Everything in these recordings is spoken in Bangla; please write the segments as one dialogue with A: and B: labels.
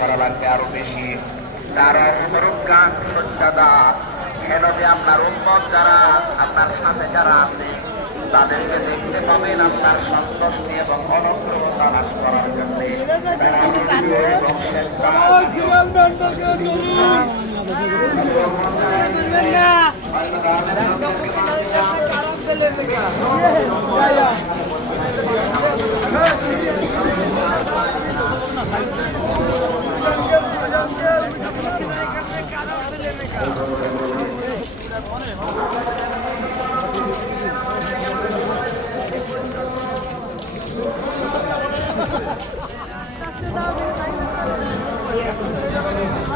A: করা আরও বেশি তারা অনুরূপ গান হেন যে আপনার উন্মত যারা আপনার সাথে যারা আছে তাদেরকে দেখতে পাবেন আপনার সন্তুষ্টি এবং অনুগ্রহ তালাশ করার জন্য।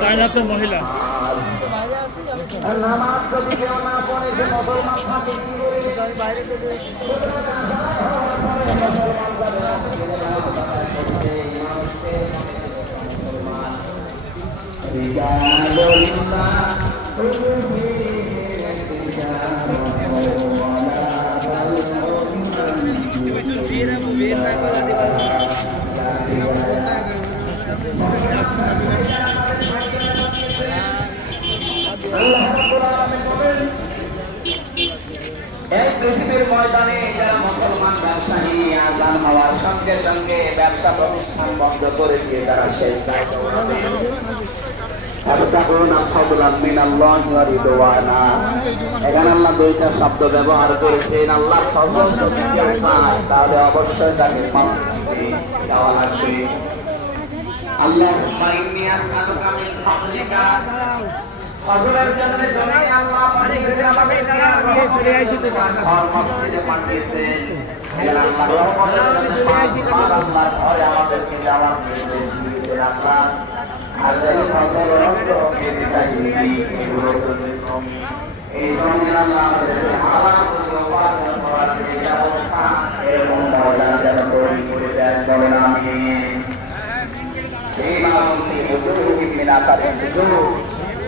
B: ডাইন হাতের মহিলা
A: নামাজ যদি কেউ সঙ্গে সঙ্গে ব্যবসা প্রতিষ্ঠান বন্ধ করে দিয়ে তারা শেষ এখানে আল্লাহ দুইটা শব্দ ব্যবহার করেছেন আল্লাহ তাহলে অবশ্যই তাকে যাওয়া লাগবে। পাঠিয়েছে এই জমি আল্লাহ আমাদেরকে উপার্জন করার যে ব্যবস্থা এরকম মজা যেন তৈরি করে দেন বলেন আমি সীমান্তি বুজুর্গি মিনা তাদের সুযোগ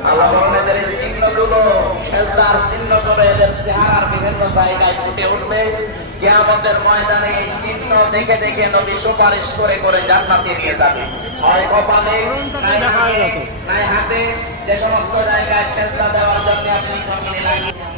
A: আল্লাহ বলেন চিহ্নগুলো সেজদার চিহ্নগুলো এদের চেহারার বিভিন্ন জায়গায় ফুটে উঠবে। কিয়ামতের ময়দানে এই চিহ্ন দেখে দেখে নবী সুপারিশ করে করে জান্নাতে নিয়ে যাবে। হয় কপালে নাই হাতে, নাই হাতে যে সমস্ত জায়গায় সেজদা দেওয়ার জন্য আপনি জমিনে লাগিয়ে